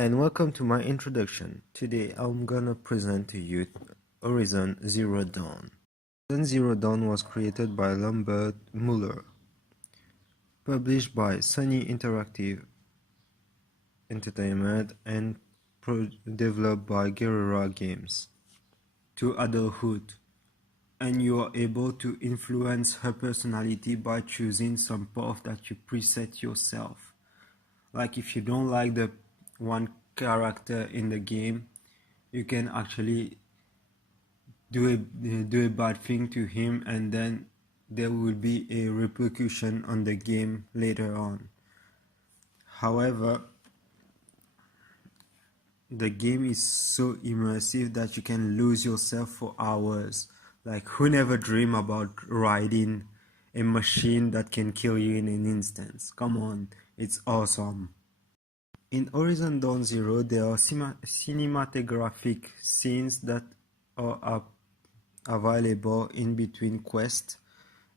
And welcome to my introduction. Today I'm gonna present to you Horizon Zero Dawn. Horizon Zero Dawn was created by Lambert Muller, published by Sony Interactive Entertainment and developed by Guerrilla Games. To adulthood, and you are able to influence her personality by choosing some path that you preset yourself. Like if you don't like the one character in the game, you can actually do a bad thing to him, and then there will be a repercussion on the game later on. However, the game is so immersive that you can lose yourself for hours. Like, who never dream about riding a machine that can kill you in an instant? Come on, it's awesome. In Horizon Dawn Zero, there are cinematographic scenes that are available in between quests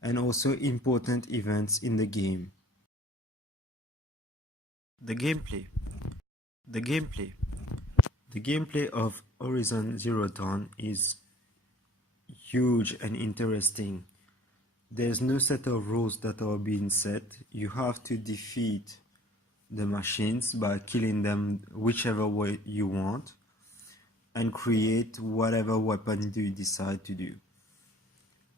and also important events in the game. The gameplay. The gameplay of Horizon Zero Dawn is huge and interesting. There's no set of rules that are being set. You have to defeat the machines by killing them whichever way you want and create whatever weapon you decide to do.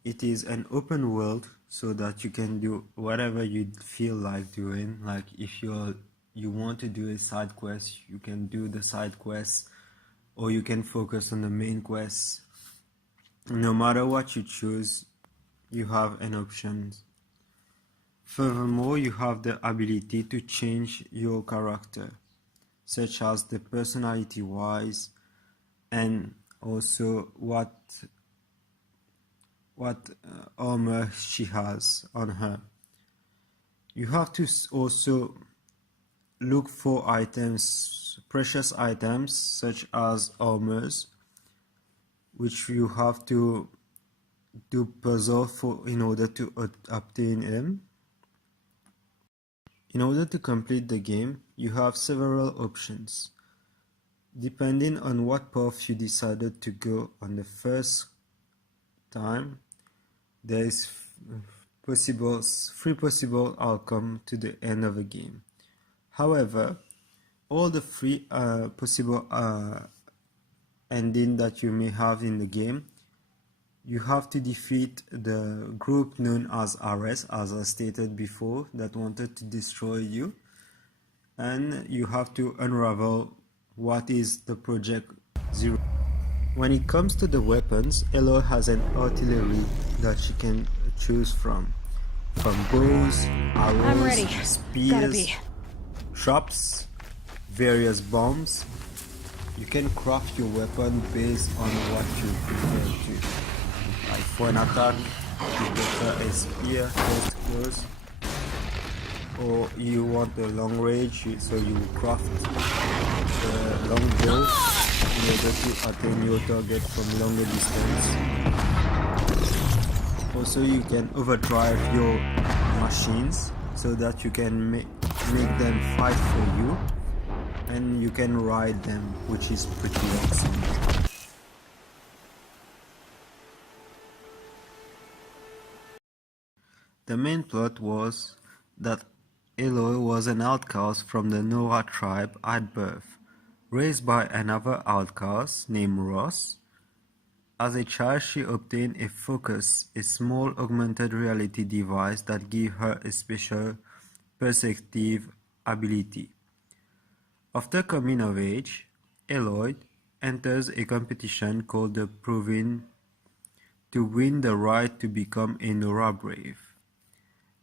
It is an open world so that you can do whatever you feel like doing. Like if you want to do a side quest, you can do the side quests, or you can focus on the main quest. No matter what you choose, you have an option. Furthermore, you have the ability to change your character, such as the personality wise, and also what armor she has on her. You have to also look for items, precious items such as armors, which you have to do puzzle for in order to obtain them. In order to complete the game, you have several options. Depending on what path you decided to go on the first time, there is three possible outcomes to the end of the game. However, all the three possible ending that you may have in the game, you have to defeat the group known as RS, as I stated before, that wanted to destroy you, and you have to unravel what is the Project Zero. When it comes to the weapons, Aloy has an artillery that she can choose from bows, arrows, spears, traps, various bombs. You can craft your weapon based on what you prefer to. Like for an attack, you prefer a spear close to close, or you want the long range, so you will craft the long bow in order to attain your target from longer distance. Also, you can overdrive your machines so that you can make them fight for you, and you can ride them, which is pretty awesome. The main plot was that Aloy was an outcast from the Nora tribe at birth, raised by another outcast named Ross. As a child, she obtained a Focus, a small augmented reality device that gave her a special perceptive ability. After coming of age, Aloy enters a competition called the Proving to win the right to become a Nora Brave,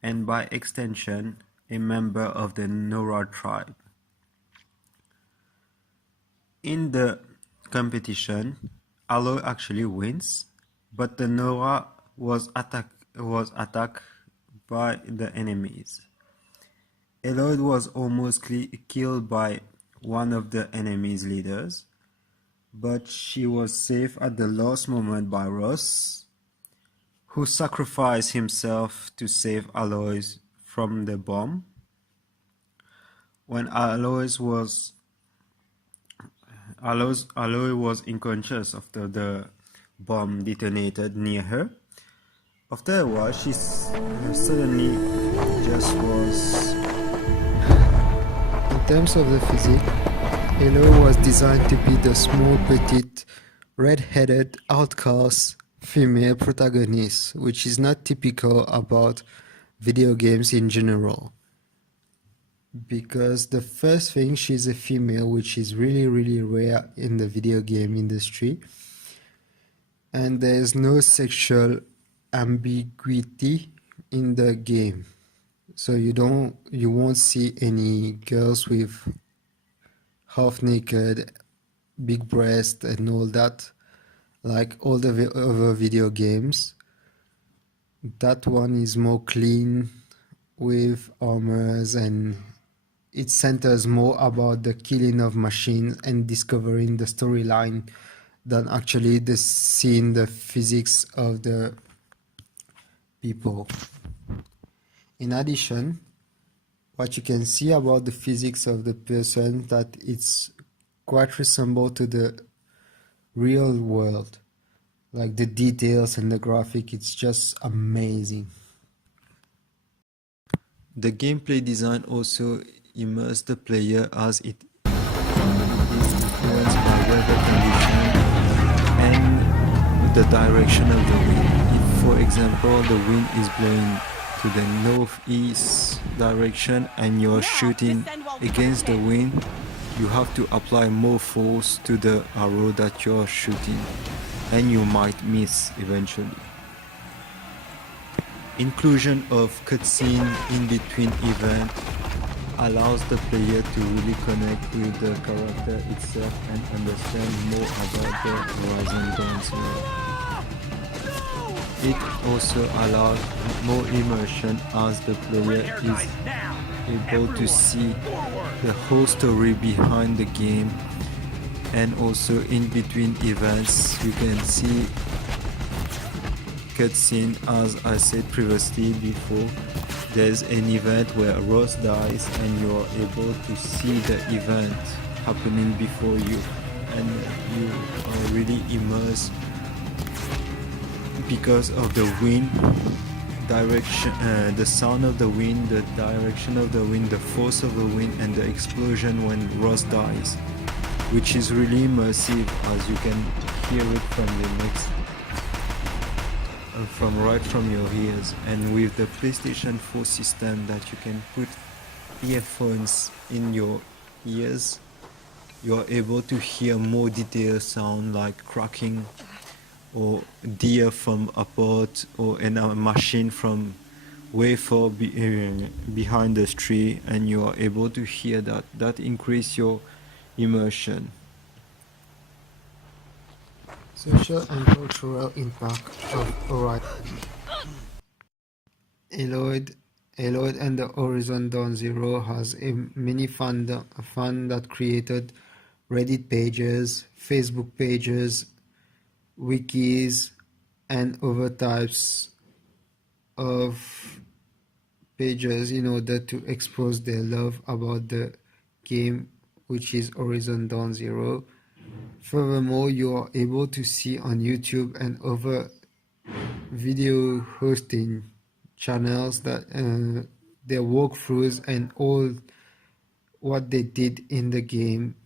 and by extension, a member of the Nora tribe. In the competition, Aloy actually wins, but the Nora was attacked by the enemies. Aloy was almost killed by one of the enemy's leaders, but she was saved at the last moment by Ross, who sacrificed himself to save Aloy from the bomb. When Aloy was Aloy was unconscious after the bomb detonated near her. After a while, she suddenly just was. In terms of the physique, Aloy was designed to be the small, petite, red-headed, outcast female protagonist, which is not typical about video games in general. Because the first thing, she's a female, which is really, really rare in the video game industry. And there's no sexual ambiguity in the game. So you won't see any girls with half naked, big breast and all that, like all the other video games. That one is more clean with armors, and it centers more about the killing of machines and discovering the storyline than actually seeing the physics of the people. In addition, what you can see about the physics of the person, that it's quite resemble to the real world. Like the details and the graphic, it's just amazing. The gameplay design also immerses the player as it is influenced by weather conditions and the direction of the wind. If, for example, the wind is blowing to the northeast direction and you're shooting against the wind, you have to apply more force to the arrow that you're shooting, and you might miss eventually. Inclusion of cutscene in between events allows the player to really connect with the character itself and understand more about the Horizon Dawn Zero. It also allows more immersion as the player is able to see the whole story behind the game, and also in between events you can see cutscene. As I said previously before, there's an event where Ross dies and you're able to see the event happening before you, and you are really immersed because of the wind direction, the sound of the wind, the direction of the wind, the force of the wind, and the explosion when Ross dies, which is really immersive, as you can hear it from the next right from your ears. And with the PlayStation 4 system that you can put earphones in your ears, you are able to hear more detailed sound like cracking or deer from apart, or in a machine from way far behind the tree, and you are able to hear that increase your immersion. Social and cultural impact of Horizon. Aloy and the Horizon Dawn Zero has a many fan that created Reddit pages, Facebook pages, wikis, and other types of pages in order to expose their love about the game, which is Horizon Dawn Zero. Furthermore, you are able to see on YouTube and other video hosting channels that their walkthroughs and all what they did in the game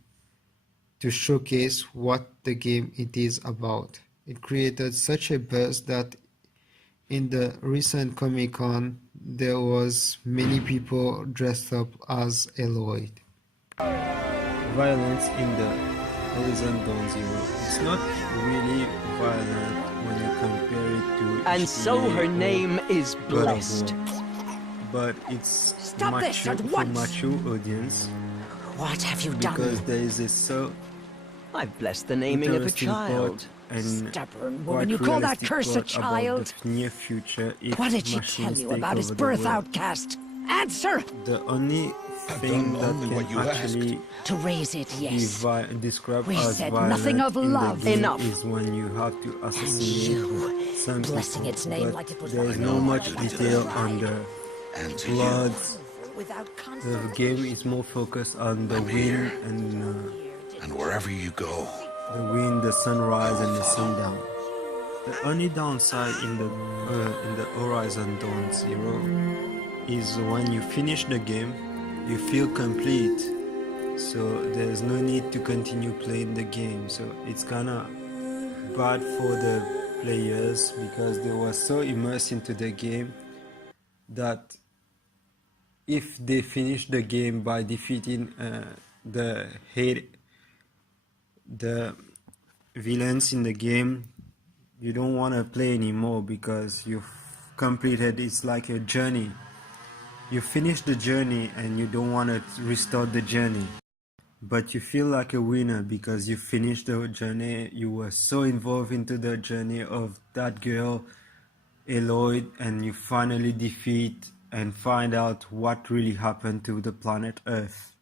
to showcase what the game it is about. It created such a buzz that in the recent Comic-Con there was many people dressed up as Aloy. Violence in the Horizon Dawn Zero. It's not really violent when you compare it to And so her name is blessed. But it's Stop this at for once! mature audience, What have you because done? there is a so I've blessed the naming of a interesting child. part and Stubborn quite woman, you call that realistic curse a part about child? the near future if What did she tell machines you take about his over the birth world. outcast? Answer! The only thing done that only what can you actually To raise it, be yes. described We as said violent nothing of in love. the game Enough. is when you have to And assassinate you, some blessing people, its name but like it was there is the no name much of a detail on the And to blood. without The game is more focused on the wind and and wherever wherever you go. the wind, the sunrise, and the sundown. The only downside in the Horizon Dawn Zero is when you finish the game, you feel complete. So there's no need to continue playing the game. So it's kind of bad for the players because they were so immersed into the game that if they finish the game by defeating the villains in the game, you don't want to play anymore because you've completed. It's like a journey. You finish the journey and you don't want to restart the journey, but you feel like a winner because you finished the journey. You were so involved into the journey of that girl Aloy, and you finally defeat and find out what really happened to the planet Earth.